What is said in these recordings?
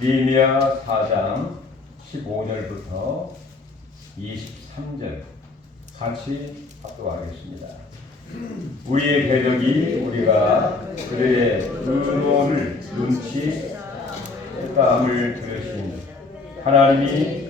느헤미야 4장 15절부터 23절 같이 합독하겠습니다. 우리의 대적이 우리가 그들의 의논을 눈치했다함을 들으신 하나님이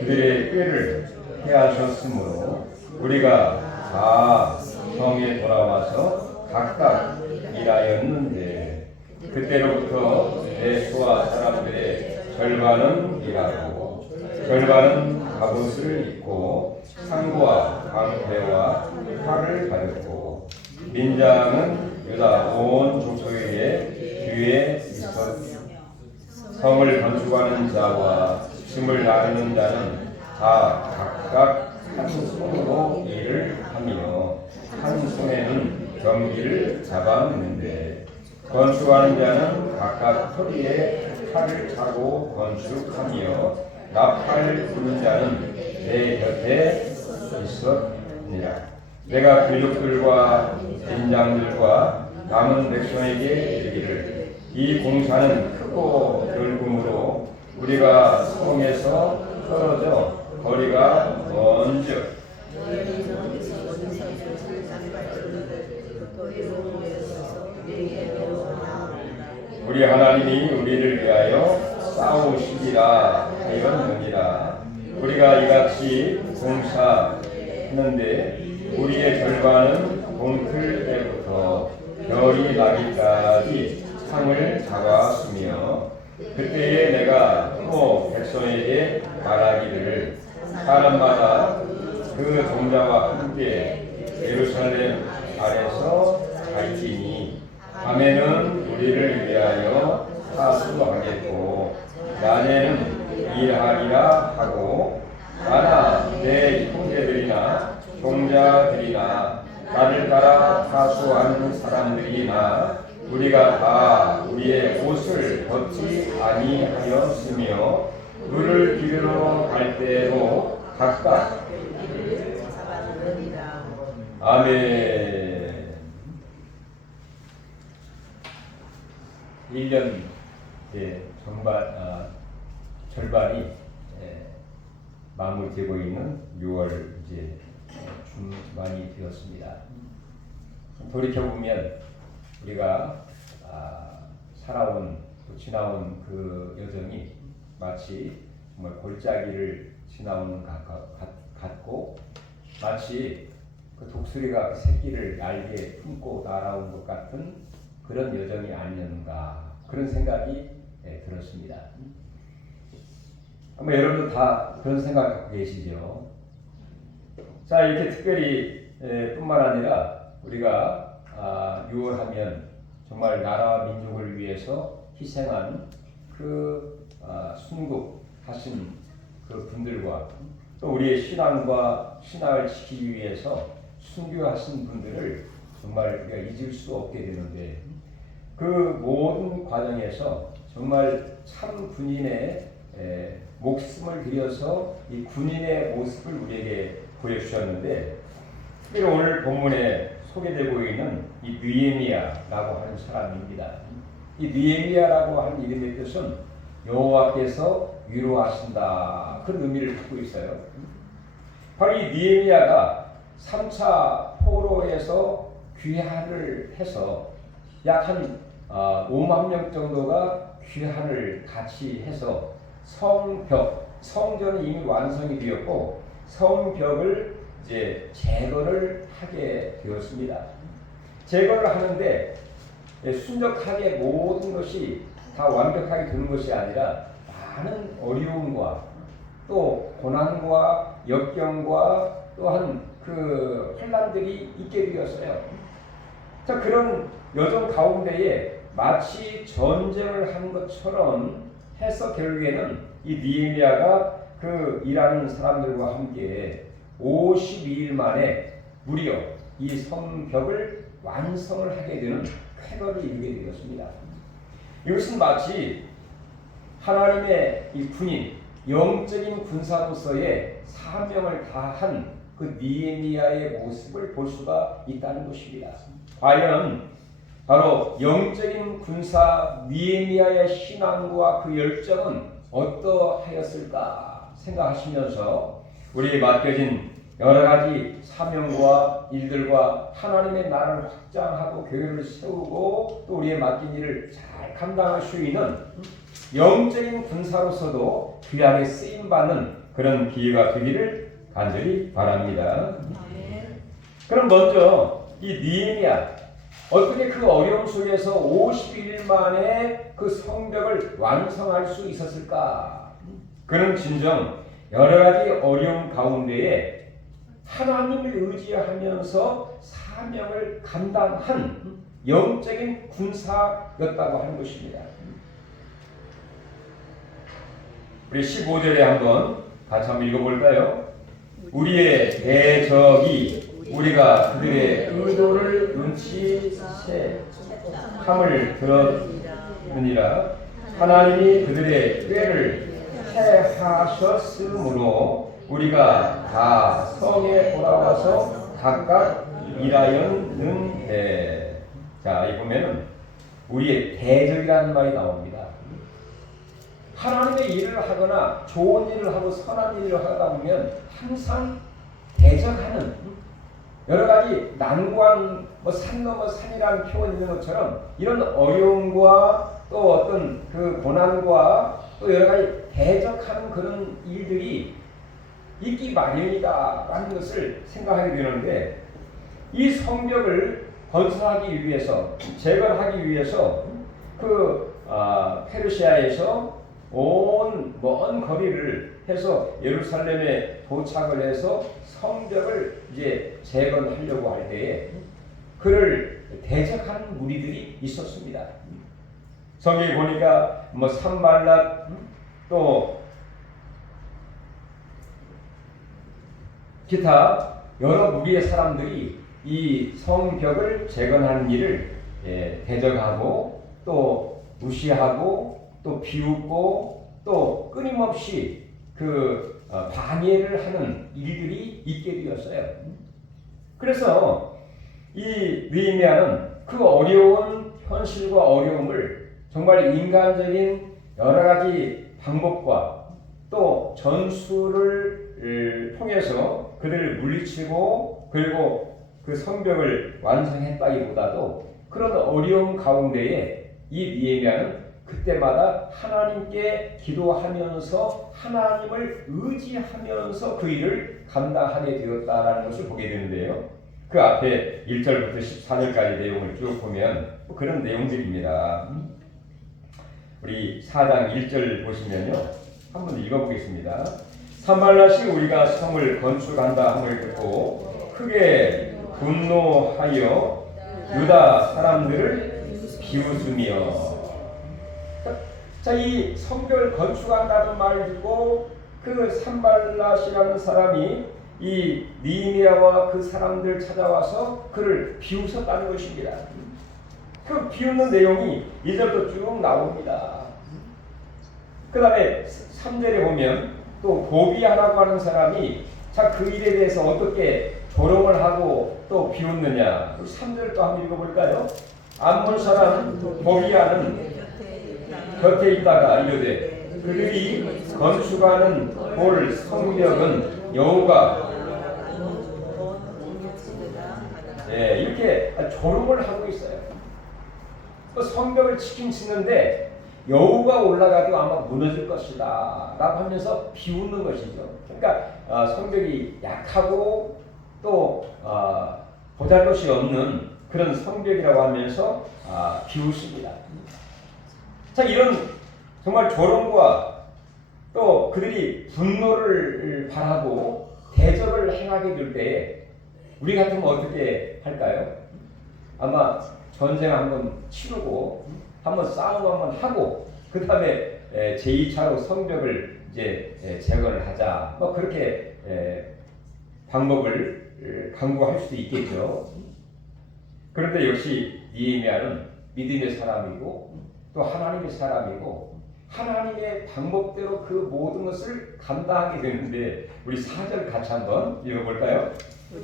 그들의 꾀를 해하셨으므로 우리가 다 성에 돌아와서 각각 일하였는데 그때로부터 내 수와 사람들의 절반은 일하고 절반은 갑옷을 입고 상고와 방패와 활을 가졌고 민장은 유다 온 족속에게 뒤에 있었으며 성을 건축하는 자와 짐을 나르는 자는 다 각각 한 손으로 일을 하며 한 손에는 경기를 잡아먹는데 건축하는 자는 각각 허리에 칼을 차고 건축하며 나팔 부는 자는 내 곁에 있었느니라. 내가 귀족들과 인장들과 남은 백성에게 이르기를 이 공사는 크고 넓음으로 우리가 성에서 떨어져 거리가 먼즉 우리 하나님이 우리를 위하여 싸우시리라 하였느니라. 우리가 이같이 공사했는데 우리의 절반은 동틀 때부터 별이 나기까지 상을 잡았으며 그때에 내가 또 백성에게 말하기를 사람마다 그 종자와 함께 예루살렘 아래서 갈지니 밤에는 우리를 위하여 사수하겠고 낮에는 일하리라 하고 나나 내 형제들이나 종자들이나 나를 따라 사수하는 사람들이나 우리가 다 우리의 옷을 벗지 아니하였으며 물을 기르러 갈 때도 각각 아멘. 1년 절반이 마무리되고 있는 6월 이제 중반이 되었습니다. 돌이켜 보면 우리가 살아온 지나온 그 여정이 마치 정말 골짜기를 지나오는 것 같고 마치 그 독수리가 그 새끼를 날개에 품고 날아온 것 같은 그런 여정이 아니었는가 그런 생각이 들었습니다. 아마 여러분도 다 그런 생각 갖고 계시죠. 자, 이렇게 특별히 뿐만 아니라 우리가 6월 하면 정말 나라와 민족을 위해서 희생한 그 순국하신 그 분들과 또 우리의 신앙과 신앙을 지키기 위해서 순교하신 분들을 정말 우리가 잊을 수 없게 되는데 그 모든 과정에서 정말 참 군인의 목숨을 들여서 이 군인의 모습을 우리에게 보여주셨는데 특별히 오늘 본문에 소개되고 있는 이 느헤미야라고 하는 사람입니다. 이 느헤미야라고 하는 이름의 뜻은 여호와께서 위로하신다 그런 의미를 갖고 있어요. 바로 이 느헤미야가 3차 포로에서 귀환을 해서 약 한 5만 명 정도가 귀환을 같이 해서 성전이 이미 완성이 되었고 성벽을 이제 제거를 하게 되었습니다. 제거를 하는데 순적하게 모든 것이 다 완벽하게 되는 것이 아니라 많은 어려움과 또 고난과 역경과 또한 그 환난들이 있게 되었어요. 자, 그런 여정 가운데에 마치 전쟁을 한 것처럼 해서 결국에는 이 느헤미야가 그 일하는 사람들과 함께 52일 만에 무려 이 성벽을 완성을 하게 되는 쾌거를 이루게 되었습니다. 이것은 마치 하나님의 이 군인, 영적인 군사로서의 사명을 다한 그 느헤미야의 모습을 볼 수가 있다는 것입니다. 과연 바로 영적인 군사 느헤미야의 신앙과 그 열정은 어떠하였을까 생각하시면서 우리에 맡겨진 여러 가지 사명과 일들과 하나님의 나라를 확장하고 교회를 세우고 또 우리의 맡긴 일을 잘 감당할 수 있는 영적인 군사로서도 귀하게 쓰임받는 그런 기회가 되기를 간절히 바랍니다. 그럼 먼저 이 느헤미야 어떻게 그 어려움 속에서 50일 만에 그 성벽을 완성할 수 있었을까? 그는 진정 여러 가지 어려움 가운데에 하나님을 의지하면서 사명을 감당한 영적인 군사였다고 하는 것입니다. 우리 15절에 한번 같이 한번 읽어볼까요? 우리의 대적이 우리가 그들의 의도를 눈치채함을 들었느니라. 하나님이 그들의 꾀를 패하셨으므로 우리가 다 성에 돌아와서 각각 일하였는데. 자, 이 보면은 우리의 대적이라는 말이 나옵니다. 하나님의 일을 하거나 좋은 일을 하고 선한 일을 하다 보면 항상 대적하는 여러 가지 난관, 산 넘어 산이라는 표현이 있는 것처럼 이런 어려움과 또 어떤 그 고난과 또 여러 가지 대적하는 그런 일들이 있기 마련이다라는 것을 생각하게 되는데, 이 성벽을 건설하기 위해서, 재건하기 위해서 페르시아에서 온 먼 거리를 해서 예루살렘에 도착을 해서 성벽을 이제 재건하려고 할 때에 그를 대적하는 무리들이 있었습니다. 성경에 보니까 산발랏 또 기타 여러 무리의 사람들이 이 성벽을 재건하는 일을 대적하고 또 무시하고 또 비웃고 또 끊임없이 반예를 하는 일들이 있게 되었어요. 그래서 이 느헤미야는 그 어려운 현실과 어려움을 정말 인간적인 여러 가지 방법과 또 전술을 통해서 그들을 물리치고 그리고 그 성벽을 완성했다기보다도 그런 어려움 가운데에 이 느헤미야는 그때마다 하나님께 기도하면서 하나님을 의지하면서 그 일을 감당하게 되었다라는 것을 보게 되는데요. 그 앞에 1절부터 14절까지 내용을 쭉 보면 그런 내용들입니다. 우리 4장 1절 보시면요. 한번 읽어보겠습니다. 산발랏이 우리가 성을 건축한다 함을 듣고 크게 분노하여 유다 사람들을 비웃으며. 자, 이 성벽을 건축한다는 말을 듣고 그 산발랏이라는 사람이 이 느헤미야와 그 사람들 찾아와서 그를 비웃었다는 것입니다. 그 비웃는 내용이 2절부터 쭉 나옵니다. 그 다음에 3절에 보면 또 고비아라고 하는 사람이 자, 그 일에 대해서 어떻게 조롱을 하고 또 비웃느냐. 3절 또 한번 읽어볼까요? 암몬 사람 고비아는 곁에 있다가 이르되 그들이 건축하는 볼 성벽은 여호가 이렇게 조롱을 하고 있어요. 성벽을 치긴 치는데 여우가 올라가도 아마 무너질 것이다 라고 하면서 비웃는 것이죠. 그러니까 성벽이 약하고 또 보잘것이 없는 그런 성벽이라고 하면서 비웃습니다. 자, 이런 정말 조롱과 또 그들이 분노를 바라고 대적을 행하게 될 때에 우리 같으면 어떻게 할까요? 아마 전쟁 한번 치르고 한번 싸움 한번 하고 그 다음에 제2차로 성벽을 이제 재건을 하자. 그렇게 방법을 강구할 수도 있겠죠. 그런데 역시 느헤미야는 믿음의 사람이고 또 하나님의 사람이고 하나님의 방법대로 그 모든 것을 감당하게 되는데 우리 4절 같이 한번 읽어볼까요?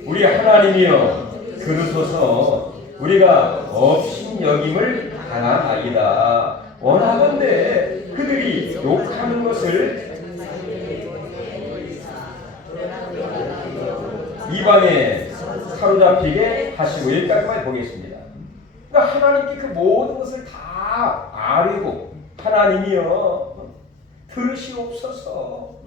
우리 하나님이여 그러소서 우리가 업신여김을 당하나이다. 원하건대 그들이 욕하는 것을 이방에 사로잡히게 하시고 여기까지만 보겠습니다. 그러니까 하나님께 그 모든 것을 다 아뢰고 하나님이여 들으시옵소서.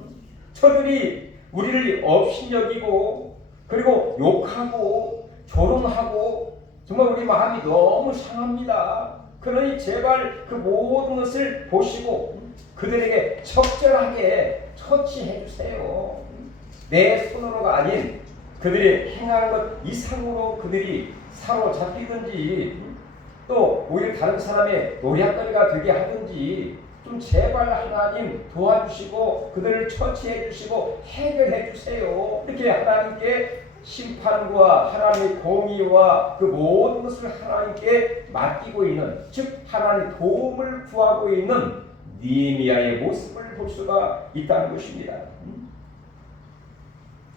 저들이 우리를 업신여기고 그리고 욕하고 조롱하고 정말 우리 마음이 너무 상합니다. 그러니 제발 그 모든 것을 보시고 그들에게 적절하게 처치해 주세요. 내 손으로가 아닌 그들이 행하는 것 이상으로 그들이 사로잡히든지 또 오히려 다른 사람의 노략거리가 되게 하든지 좀 제발 하나님 도와주시고 그들을 처치해 주시고 해결해 주세요. 이렇게 하나님께 심판과 하나님의 공의와 그 모든 것을 하나님께 맡기고 있는, 즉 하나님의 도움을 구하고 있는 느헤미야의 모습을 볼 수가 있다는 것입니다.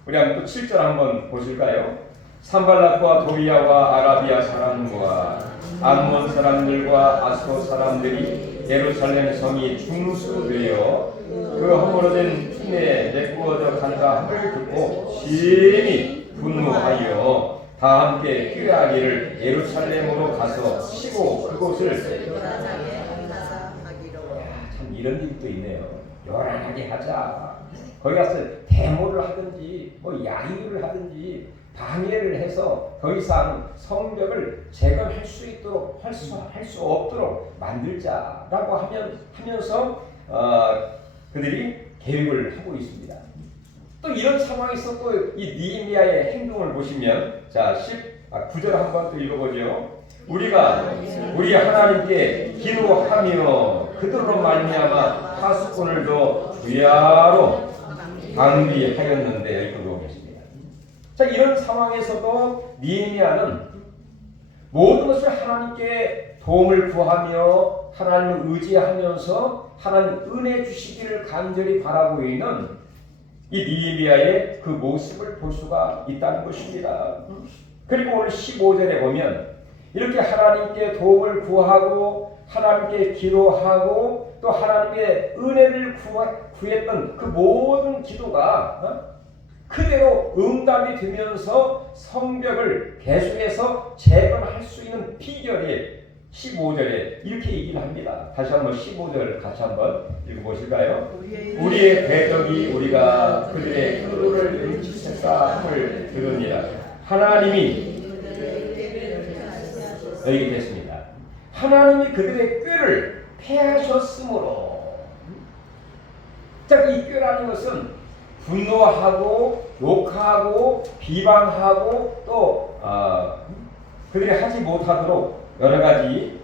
우리 한번 또 7절 한번 보실까요? 산발락과 도비야와 아라비아 사람과 암몬 사람들과 아스돗 사람들이 예루살렘 성이 중수되어 그 허물어진 틈에 내꾸어져 간다 함을 듣고 심히 분노하여 다 함께 꾀하기를 예루살렘으로 가서 치고 그곳을 참 이런 일도 있네요. 요란하게 하자. 거기 가서 데모를 하든지 뭐 야유를 하든지 방해를 해서 더 이상 성벽을 재건할 수 있도록 할 수 없도록 만들자라고 하면서 그들이 계획을 하고 있습니다. 또 이런 상황에서 또 이 느헤미야의 행동을 보시면 자 9절 한번 또 읽어보죠. 우리가 우리 하나님께 기도하며 그들로 말미암아 파수꾼을 더 주야로 방비하였는데 여기 보겠습니다. 자 이런 상황에서도 느헤미야는 모든 것을 하나님께 도움을 구하며 하나님을 의지하면서 하나님 은혜 주시기를 간절히 바라고 있는 이 느헤미야의 그 모습을 볼 수가 있다는 것입니다. 그리고 오늘 15절에 보면 이렇게 하나님께 도움을 구하고 하나님께 기도하고 또 하나님의 은혜를 구했던 그 모든 기도가 그대로 응답이 되면서 성벽을 계속해서 재건할 수 있는 비결이 15절에 이렇게 얘기를 합니다. 다시 한번 15절 같이 한번 읽어보실까요? 우리의 대적이 우리가 그들의 끄를 일으켰다 함을 들으니라. 하나님이 여기 됐습니다. 하나님이 그들의 꾀를 패하셨으므로. 자, 이 꾀라는 것은 분노하고 욕하고 비방하고 또 그들이 하지 못하도록 여러 가지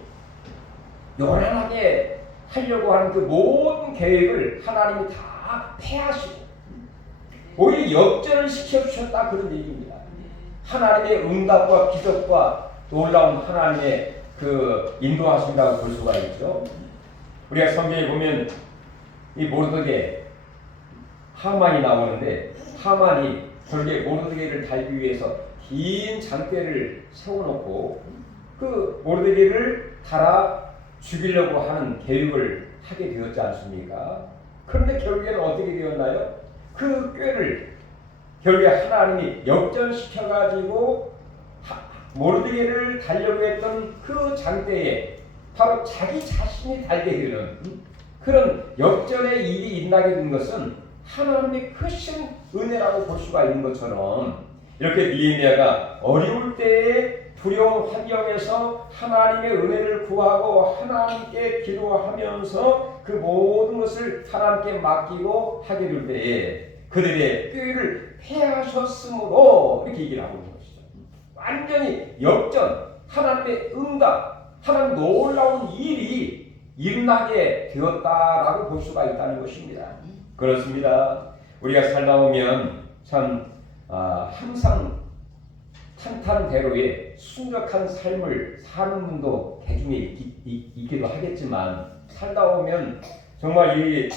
요란하게 하려고 하는 그 모든 계획을 하나님이 다 패하시고 오히려 역전을 시켜주셨다 그런 얘기입니다. 하나님의 응답과 기적과 놀라운 하나님의 그 인도하심이라고 볼 수가 있죠. 우리가 성경에 보면 이 모르드게 하만이 나오는데 하만이 결국에 모르드게를 달기 위해서 긴 장대를 세워놓고 그 모르드게를 달아 죽이려고 하는 계획을 하게 되었지 않습니까? 그런데 결국에는 어떻게 되었나요? 그 꾀를 결국에 하나님이 역전시켜가지고 모르드게를 달려고 했던 그 장대에 바로 자기 자신이 달게 되는 그런 역전의 일이 일어나게 된 것은 하나님의 크신 은혜라고 볼 수가 있는 것처럼 이렇게 느헤미야가 어려울 때에 두려운 환경에서 하나님의 은혜를 구하고 하나님께 기도하면서 그 모든 것을 하나님께 맡기고 하게 될 때에 그들의 꾀를 패하셨으므로 이렇게 얘기를 하고 있는 것이죠. 완전히 역전, 하나님의 응답, 하나님 놀라운 일이 일어나게 되었다라고 볼 수가 있다는 것입니다. 그렇습니다. 우리가 살다 보면 참 항상 탄탄대로의 순적한 삶을 사는 분도 개중에 있기도 하겠지만 살다 보면 정말 이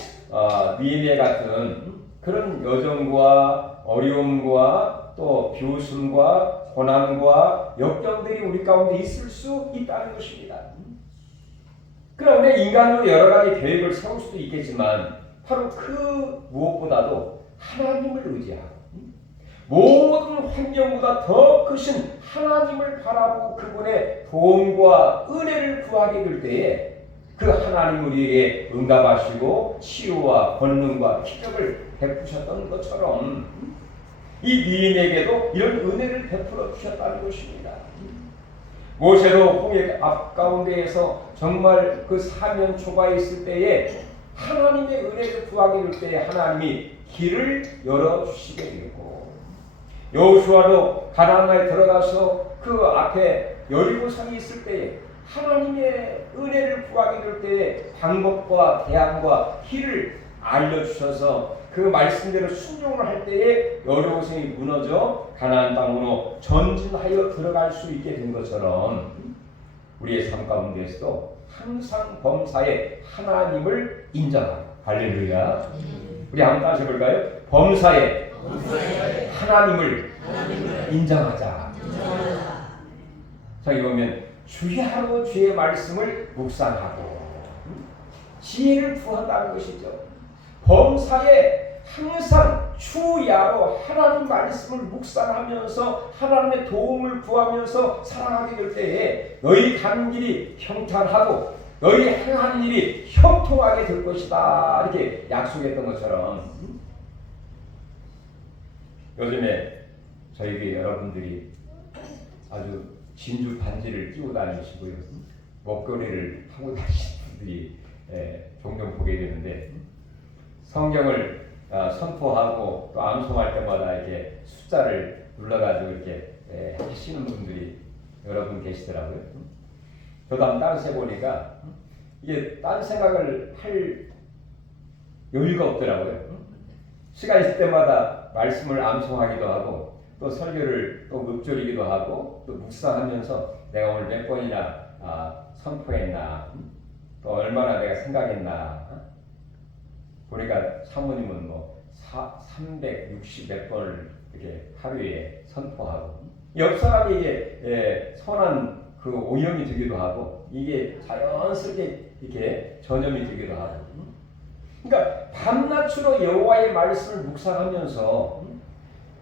니에미야 같은 그런 여정과 어려움과 또 비웃음과 고난과 역경들이 우리 가운데 있을 수 있다는 것입니다. 그럼 우리 인간으로 여러 가지 계획을 세울 수도 있겠지만 바로 그 무엇보다도 하나님을 의지하고 모든 환경보다 더 크신 하나님을 바라보고 그분의 도움과 은혜를 구하게 될 때에 그 하나님 우리에게 응답하시고 치유와 권능과 기적을 베푸셨던 것처럼 이 니인에게도 이런 은혜를 베풀어 주셨다는 것입니다. 모세도 홍해 앞가운데에서 정말 그 사면 초과에 있을 때에 하나님의 은혜를 구하게 될 때에 하나님이 길을 열어주시게 되고 여호수아도 가나안에 들어가서 그 앞에 여리고성이 있을 때에 하나님의 은혜를 구하게 될 때에 방법과 대안과 길을 알려주셔서 그 말씀대로 순종을 할 때에 여리고성이 무너져 가나안 땅으로 전진하여 들어갈 수 있게 된 것처럼 우리의 삶 가운데에서도 항상 범사에 하나님을 인정하고 할렐루야. 우리 한번 따라서 해볼까요? 범사에 하나님을 인정하자. 저기 보면 주야로 주의 말씀을 묵상하고 지혜를 구한다는 것이죠. 범사에 항상 주야로 하나님 말씀을 묵상하면서 하나님의 도움을 구하면서 살아가게 될 때에 너희 가는 길이 평탄하고 너희 행하는 일이 형통하게 될 것이다 이렇게 약속했던 것처럼 요즘에 저희 교회 여러분들이 아주 진주 반지를 끼고 다니시고요 목걸이를 하고 다니시는 분들이 종종 보게 되는데 성경을 선포하고 또 암송할 때마다 이렇게 숫자를 눌러가지고 이렇게 하시는 분들이 여러 분 계시더라고요. 저도 한번 딴 보니까 이게 딴 생각을 할 여유가 없더라고요. 시간 있을 때마다 말씀을 암송하기도 하고 또 설교를 또 읊조리기도 하고 또 묵상하면서 내가 오늘 몇 번이나 선포했나 또 얼마나 내가 생각했나 보니까 사모님은 뭐 360 몇 번을 이렇게 하루에 선포하고 옆 사람이 이게 선한 그 오염이 되기도 하고 이게 자연스럽게 이렇게 전염이 되기도 하고 그러니까 밤낮으로 여호와의 말씀을 묵상하면서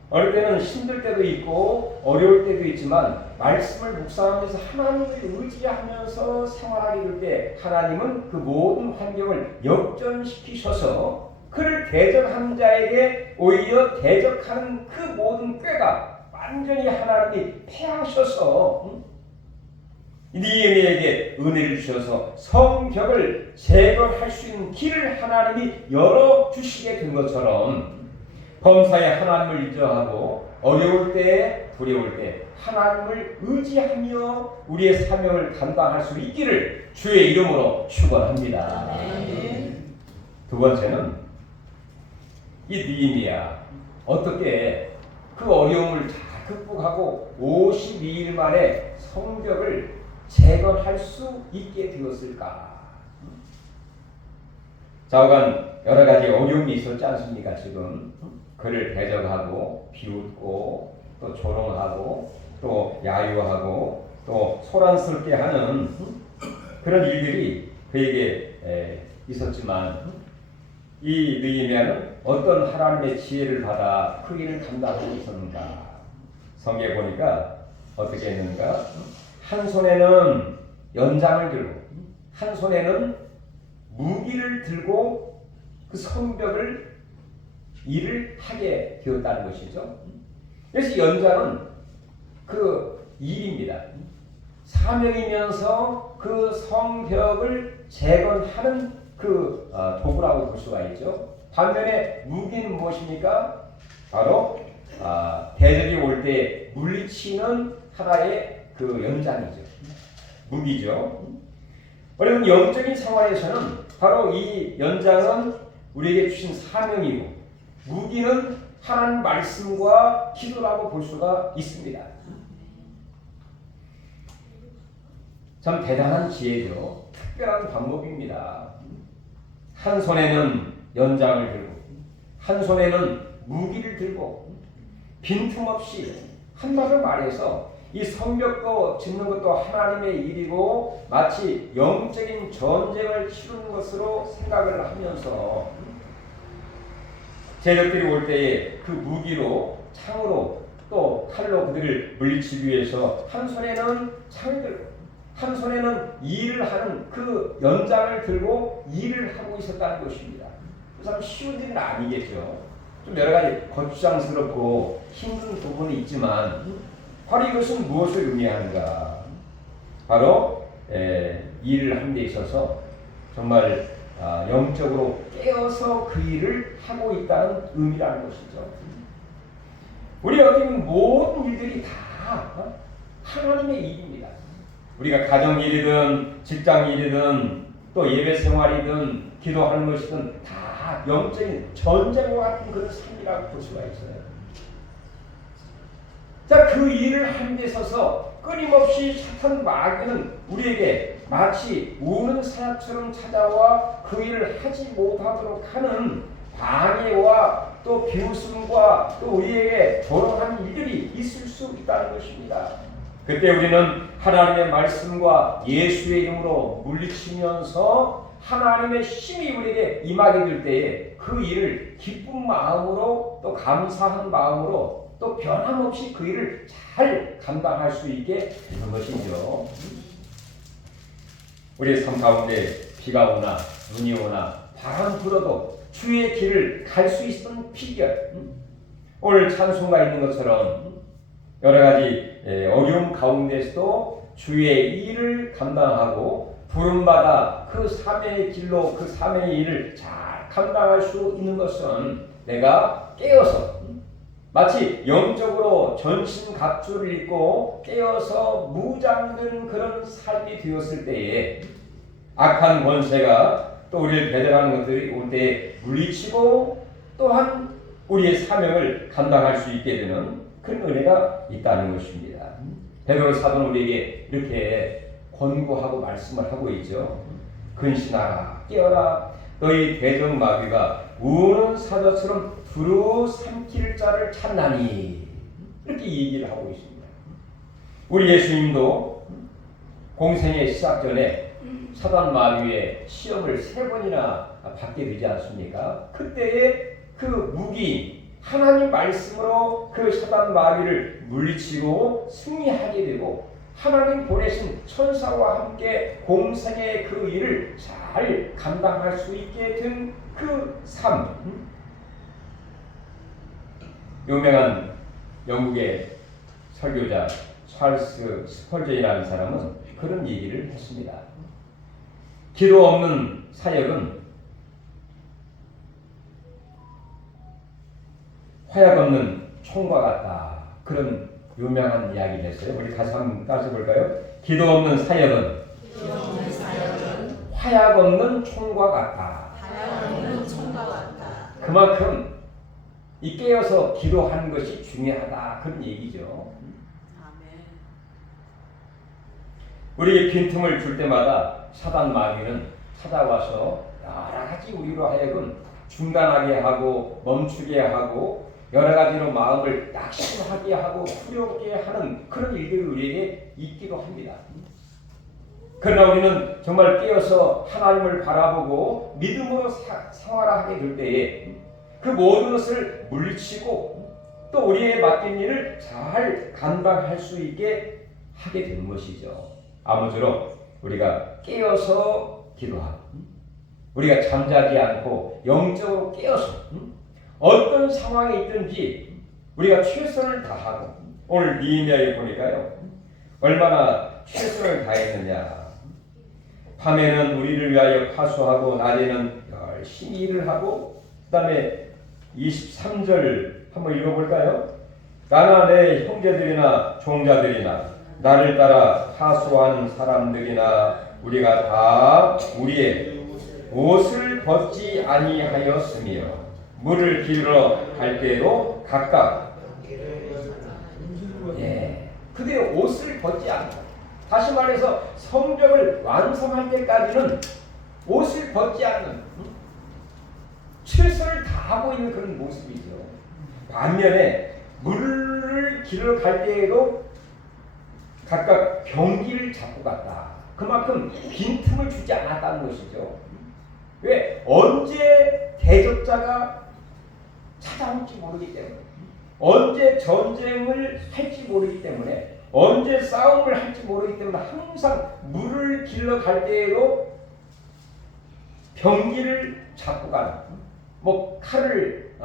어릴 때는 힘들 때도 있고 어려울 때도 있지만 말씀을 묵상하면서 하나님을 의지하면서 생활하게 될 때 하나님은 그 모든 환경을 역전시키셔서 그를 대적하는 자에게 오히려 대적하는 그 모든 꾀가 완전히 하나님이 패하셔서 니에미에게 은혜를 주셔서 성벽을 재건할 수 있는 길을 하나님이 열어주시게 된 것처럼 범사에 하나님을 인정하고 어려울 때 두려울 때 하나님을 의지하며 우리의 사명을 감당할 수 있기를 주의 이름으로 축원합니다. 두 번째는 이 느헤미야 어떻게 그 어려움을 잘 극복하고 52일 만에 성벽을 재건할 수 있게 되었을까? 좌우간 여러 가지 어려움이 있었지 않습니까? 지금 그를 대적하고 비웃고 또 조롱하고 또 야유하고 또 소란스럽게 하는 그런 일들이 그에게 있었지만 이 느헤미야는 어떤 하나님의 지혜를 받아 그 일을 감당하고 있었는가? 성경에 보니까 어떻게 했는가? 한 손에는 연장을 들고 한 손에는 무기를 들고 그 성벽을 일을 하게 되었다는 것이죠. 그래서 연장은 그 일입니다. 사명이면서 그 성벽을 재건하는 그 도구라고 볼 수가 있죠. 반면에 무기는 무엇입니까? 바로 대적이 올 때 물리치는 하나의 그 연장이죠. 무기죠. 그러면 영적인 생활에서는 바로 이 연장은 우리에게 주신 사명이고 무기는 하나님 말씀과 기도라고 볼 수가 있습니다. 참 대단한 지혜죠. 특별한 방법입니다. 한 손에는 연장을 들고 한 손에는 무기를 들고 빈틈없이 한마디로 말해서 이 성벽도 짓는 것도 하나님의 일이고 마치 영적인 전쟁을 치르는 것으로 생각을 하면서 제적들이 올 때에 그 무기로 창으로 또 칼로 그들을 물리치기 위해서 한 손에는 창을 들고 한 손에는 일을 하는 그 연장을 들고 일을 하고 있었다는 것입니다. 그 사람 쉬운 일은 아니겠죠. 좀 여러 가지 거추장스럽고 힘든 부분이 있지만 바로 이것은 무엇을 의미하는가? 바로 일을 하는 데 있어서 정말 영적으로 깨어서 그 일을 하고 있다는 의미라는 것이죠. 우리 어떻게 보면 모든 일들이 다 하나님의 일입니다. 우리가 가정 일이든 직장 일이든 또 예배 생활이든 기도하는 것이든 다 영적인 전쟁과 같은 그런 삶이라고 볼 수가 있어요. 자, 그 일을 하는 데 있어서 끊임없이 사탄 마귀는 우리에게 마치 우는 사자처럼 찾아와 그 일을 하지 못하도록 하는 방해와 또 비웃음과 또 우리에게 조롱하는 일들이 있을 수 있다는 것입니다. 그때 우리는 하나님의 말씀과 예수의 이름으로 물리치면서 하나님의 힘이 우리에게 임하게 될 때에 그 일을 기쁜 마음으로 또 감사한 마음으로 또 변함없이 그 일을 잘 감당할 수 있게 되는 것이죠. 우리의 삶 가운데 비가 오나 눈이 오나 바람 불어도 주의 길을 갈 수 있었던 비결, 오늘 찬송가 있는 것처럼 여러 가지 어려움 가운데서도 주의 일을 감당하고 부름받아 그 사명의 길로 그 사명의 일을 잘 감당할 수 있는 것은 내가 깨어서 마치 영적으로 전신갑주를 입고 깨어서 무장된 그런 삶이 되었을 때에 악한 권세가 또 우리를 배달하는 것들이 올 때에 물리치고 또한 우리의 사명을 감당할 수 있게 되는 그런 은혜가 있다는 것입니다. 베드로 사도는 우리에게 이렇게 권고하고 말씀을 하고 있죠. 근신하라 깨어라 너희 대적 마귀가 우는 사자처럼 두루 삼킬 자를 찾나니 이렇게 얘기를 하고 있습니다. 우리 예수님도 공생의 시작 전에 사단 마귀의 시험을 3번이나 받게 되지 않습니까? 그때의 그 무기 하나님 말씀으로 그 사단 마귀를 물리치고 승리하게 되고 하나님 보내신 천사와 함께 공생의 그 일을 잘 감당할 수 있게 된 그 삶. 유명한 영국의 설교자 찰스 스펄전이라는 사람은 그런 얘기를 했습니다. 기도 없는 사역은 화약 없는 총과 같다. 그런 유명한 이야기를 했어요. 우리 다시 한번 따져 볼까요? 기도 없는 사역은 화약 없는 총과 같다. 그만큼 이 깨어서 기도하는 것이 중요하다. 그런 얘기죠. 우리에게 빈틈을 줄 때마다 사단 마귀는 찾아와서 여러 가지 우리로 하여금 중단하게 하고 멈추게 하고 여러 가지로 마음을 낙심하게 하고 두렵게 하는 그런 일들이 우리에게 있기도 합니다. 그러나 우리는 정말 깨어서 하나님을 바라보고 믿음으로 생활하게 될 때에 그 모든 것을 물리치고 또 우리의 맡긴 일을 잘 감당할 수 있게 하게 된 것이죠. 아무쪼록 우리가 깨어서 기도하고 우리가 잠자지 않고 영적으로 깨어서 어떤 상황에 있든지 우리가 최선을 다하고 오늘 느헤미야에 보니까요 얼마나 최선을 다했느냐. 밤에는 우리를 위하여 파수하고 낮에는 열심히 일을 하고 그 다음에 23절 한번 읽어볼까요? 나나 내 형제들이나 종자들이나 나를 따라 파수하는 사람들이나 우리가 다 우리의 옷을 벗지 아니하였으며 물을 길러 갈 때로 각각 그들의 옷을 벗지 않고 다시 말해서 성벽을 완성할 때까지는 옷을 벗지 않는 최선을 다하고 있는 그런 모습이죠. 반면에 물을 길을 갈 때에도 각각 병기를 잡고 갔다. 그만큼 빈틈을 주지 않았다는 것이죠. 왜? 언제 대적자가 찾아올지 모르기 때문에, 언제 전쟁을 할지 모르기 때문에, 언제 싸움을 할지 모르기 때문에 항상 물을 길러 갈 때에도 병기를 잡고 가는, 뭐 칼을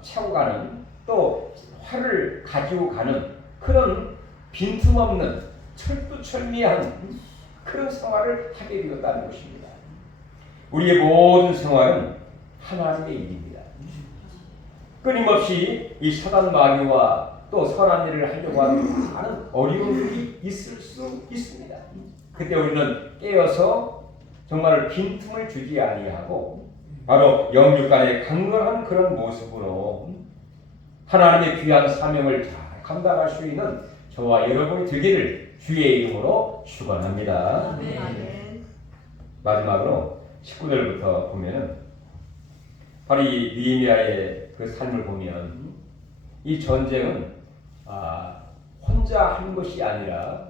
차고 가는, 또 활을 가지고 가는 그런 빈틈없는 철두철미한 그런 생활을 하게 되었다는 것입니다. 우리의 모든 생활은 하나님의 일입니다. 끊임없이 이 사단 마귀와 또 선한 일을 하려고 하는 많은 어려움들이 있을 수 있습니다. 그때 우리는 깨어서 정말 빈틈을 주지 아니하고 바로 영육간의 강건한 그런 모습으로 하나님의 귀한 사명을 잘 감당할 수 있는 저와 여러분이 되기를 주의 이름으로 축원합니다. 마지막으로 19절부터 보면은 바로 이 느헤미야의 그 삶을 보면 이 전쟁은 혼자 한 것이 아니라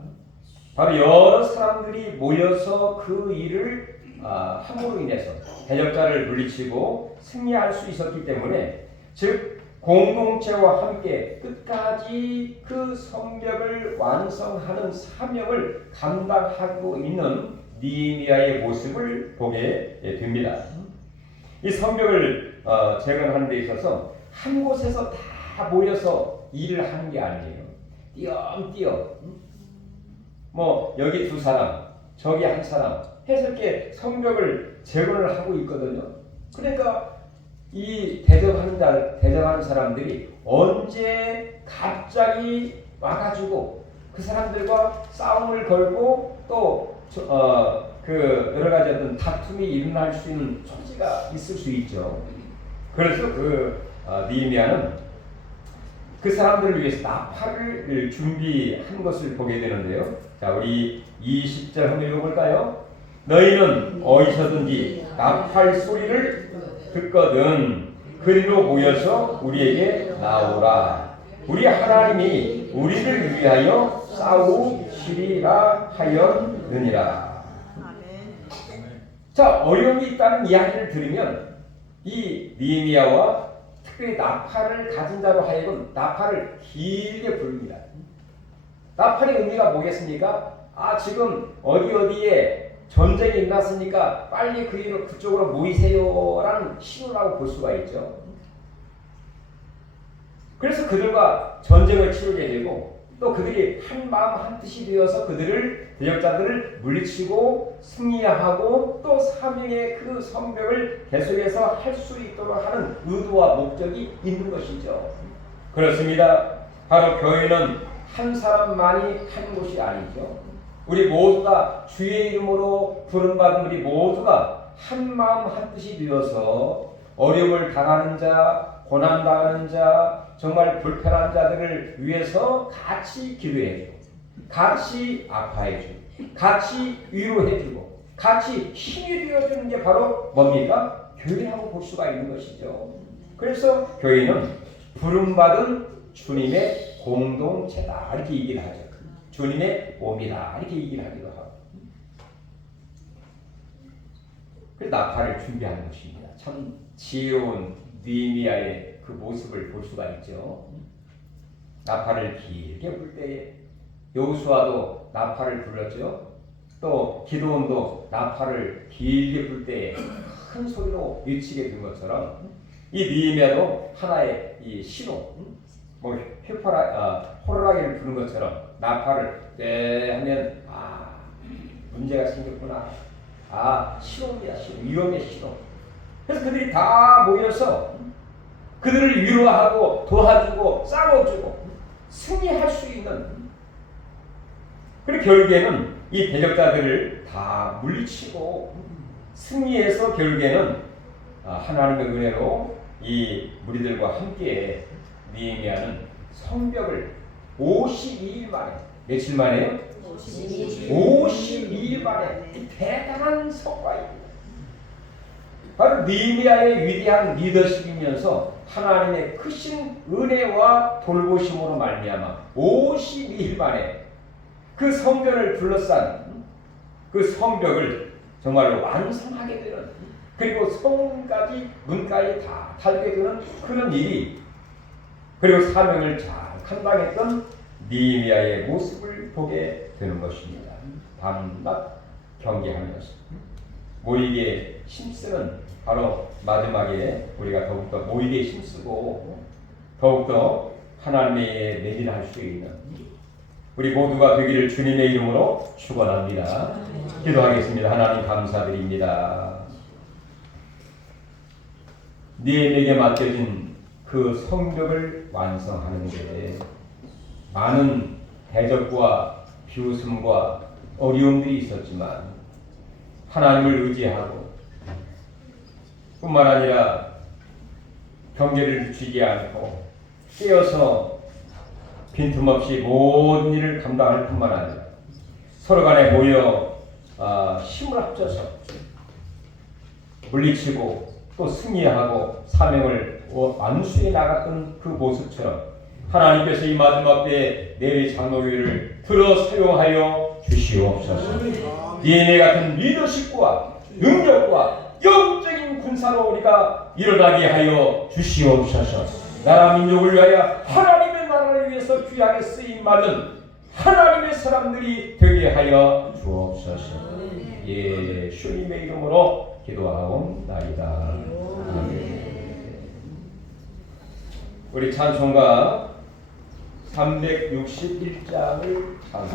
바로 여러 사람들이 모여서 그 일을 함으로 인해서 대적자를 물리치고 승리할 수 있었기 때문에, 즉 공동체와 함께 끝까지 그 성벽을 완성하는 사명을 감당하고 있는 느헤미야의 모습을 보게 됩니다. 이 성벽을 재건하는 데 있어서 한 곳에서 다 모여서 일을 하는 게 아니에요. 띄엄띄엄 뭐 여기 두 사람, 저기 한 사람 해서 이렇게 성벽을 재건을 하고 있거든요. 그러니까 이 대적하는 사람들이 언제 갑자기 와가지고 그 사람들과 싸움을 걸고 또 그 여러 가지 어떤 다툼이 일어날 수 있는 소지가 있을 수 있죠. 그래서 느헤미야는 그 사람들을 위해서 나팔을 준비한 것을 보게 되는데요. 자, 우리 20절 한번 읽어볼까요? 너희는 어디서든지 나팔 소리를 듣거든 그리로 모여서 우리에게 나오라. 우리 하나님이 우리를 위하여 싸우시리라 하였느니라. 자, 어려움이 있다는 이야기를 들으면 이 느헤미야와 특별히 나팔을 가진 자로 하여금 나팔을 길게 부릅니다. 나팔의 의미가 뭐겠습니까? 지금 어디에 전쟁이 일어났으니까 빨리 그쪽으로 모이세요라는 신호라고 볼 수가 있죠. 그래서 그들과 전쟁을 치르게 되고 또 그들이 한 마음 한 뜻이 되어서 대적자들을 물리치고 승리하고 또 사명의 그 성벽을 계속해서 할 수 있도록 하는 의도와 목적이 있는 것이죠. 그렇습니다. 바로 교회는 한 사람만이 한 곳이 아니죠. 우리 모두가 주의 이름으로 부름받은 우리 모두가 한 마음 한 뜻이 되어서 어려움을 당하는 자, 고난당하는 자, 정말 불편한 자들을 위해서 같이 기도해주고 같이 아파해주고 같이 위로해주고 같이 힘이 되어주는 게 바로 뭡니까? 교회라고 볼 수가 있는 것이죠. 그래서 교회는 부름받은 주님의 공동체다 이렇게 얘기를 하죠. 주님의 몸이다 이렇게 얘기를 하기도 하고. 그래서 나팔을 준비하는 것입니다. 참 지혜로운 느헤미야의 그 모습을 볼 수가 있죠. 나팔을 길게 불 때에 여호수아도 나팔을 불렀죠. 또 기드온도 나팔을 길게 불 때에 큰 소리로 외치게 된 것처럼 이 느헤미야도 하나의 이 신호, 뭐 호루라기를 부는 것처럼 나팔을 하면 문제가 생겼구나. 신호입니다. 위험의 신호. 그래서 그들이 다 모여서 그들을 위로하고 도와주고 싸워주고 승리할 수 있는, 그리고 결국에는 이 대적자들을 다 물리치고 승리해서 결국에는 하나님의 은혜로 이 무리들과 함께 느헤미야는 성벽을 52일 만에, 며칠 만에요? 52일 만에 대단한 성과입니다. 바로 느헤미야의 위대한 리더십이면서 하나님의 크신 은혜와 돌보심으로 말미암아 52일 만에 그 성전을 둘러싼 그 성벽을 정말로 완성하게 되는, 그리고 성문까지 문까지 다 달게 되는 그런 일이, 그리고 사명을 잘 감당했던 느헤미야의 모습을 보게 되는 것입니다. 밤낮 경계하면서 모이게 힘쓰는, 바로 마지막에 우리가 더욱더 모이게 힘쓰고 더욱더 하나님의 내일할 수 있는 우리 모두가 되기를 주님의 이름으로 축원합니다. 기도하겠습니다. 하나님 감사드립니다. 느헤미야에게 맡겨진 그 성벽을 완성하는 데 많은 대적과 비웃음과 어려움들이 있었지만 하나님을 의지하고 뿐만 아니라 경계를 쥐지 않고 깨어서 빈틈없이 모든 일을 감당할 뿐만 아니라 서로 간에 모여 힘을 합쳐서 물리치고 또 승리하고 사명을 완수해 나갔던 그 모습처럼 하나님께서 이 마지막 때에 내리 장로교회를 들어 사용하여 주시옵소서. DNA 같은 리더십과 능력과 영적인 군사로 우리가 일어나게 하여 주시옵소서. 나라 민족을 위하여 하나님의 나라를 위해서 귀하게 쓰임 받는 하나님의 사람들이 되게 하여 주옵소서. 예수님의 이름으로 기도하옵나이다. 우리 찬송가 361장을 찬송